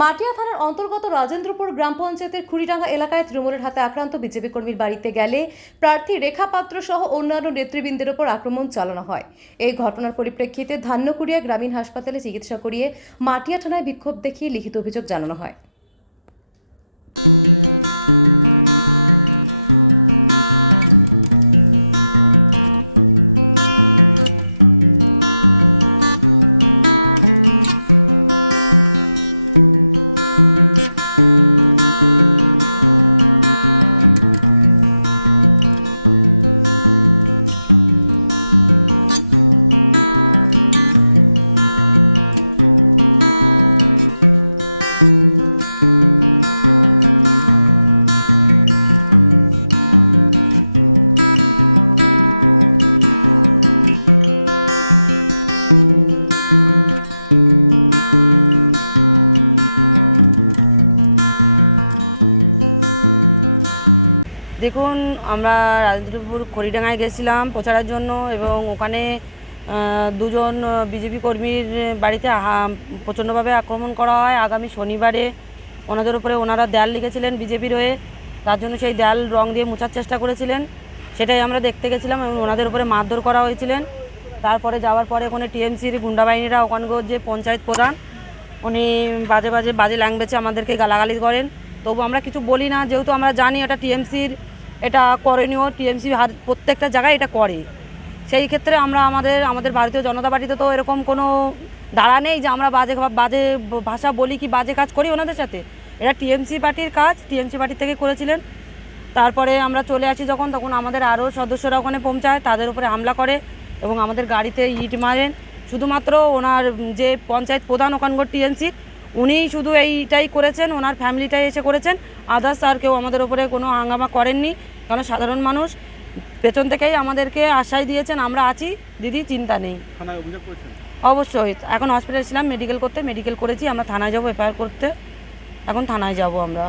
মাটিয়া থানার অন্তর্গত রাজেন্দ্রপুর গ্রাম পঞ্চায়েতের খুড়িডাঙ্গা এলাকায় তৃণমূলের হাতে আক্রান্ত বিজেপি কর্মীর বাড়িতে গেলে প্রার্থী রেখা পাত্র সহ অন্যান্য নেতৃবৃন্দের ওপর আক্রমণ চালানো হয়। এই ঘটনার পরিপ্রেক্ষিতে ধান্যকুড়িয়া গ্রামীণ হাসপাতালে চিকিৎসা করিয়ে মাটিয়া থানায় বিক্ষোভ দেখিয়ে লিখিত অভিযোগ জানানো হয়। দেখুন, আমরা রাজেন্দ্রপুর খড়িডাঙ্গায় গেছিলাম প্রচারের জন্য এবং ওখানে দুজন বিজেপি কর্মীর বাড়িতে প্রচণ্ডভাবে আক্রমণ করা হয়। আগামী শনিবারে ওনাদের উপরে ওনারা দেয়াল লিখেছিলেন বিজেপির হয়ে। তার জন্য সেই দেয়াল রং দিয়ে মোছার চেষ্টা করেছিলেন। সেটাই আমরা দেখতে গেছিলাম এবং ওনাদের উপরে মারধর করা হয়েছিলেন। তারপরে যাওয়ার পরে ওখানে টিএমসির গুন্ডা বাহিনীরা ওখানকার যে পঞ্চায়েত প্রধান, উনি বাজে বাজে বাজে ল্যাঙ্গুয়েজে আমাদেরকে গালাগালি করেন। তবু আমরা কিছু বলি না, যেহেতু আমরা জানি এটা টিএমসির এটা করণীয়, টিএমসি প্রত্যেকটা জায়গায় এটা করে। সেই ক্ষেত্রে আমরা আমাদের আমাদের ভারতীয় জনতা পার্টিতে তো এরকম কোনো দাঁড়া নেই যে আমরা বাজে বাজে ভাষা বলি কি বাজে কাজ করি ওনাদের সাথে। এটা টিএমসি পার্টির কাজ, টিএমসি পার্টির থেকে করেছিলেন। তারপরে আমরা চলে আসি যখন, তখন আমাদের আরও সদস্যরা ওখানে পৌঁছায়, তাদের উপরে হামলা করে এবং আমাদের গাড়িতে ইট মারেন। শুধুমাত্র ওনার যে পঞ্চায়েত প্রধান ওখানকার টিএমসির উনিই শুধু এইটাই করেছেন ওনার ফ্যামিলিটাই এসে করেছেন। আদার্স আর কেউ আমাদের ওপরে কোনো হাঙ্গামা করেননি কারণ সাধারণ মানুষ পেছন থেকেই আমাদেরকে আশ্বাস দিয়েছেন আমরা আছি দিদি চিন্তা নেই। অবশ্যই এখন হসপিটালে ছিলাম মেডিকেল করতে মেডিকেল করেছি আমরা থানায় যাব এফআইআর করতে। এখন থানায় যাব আমরা।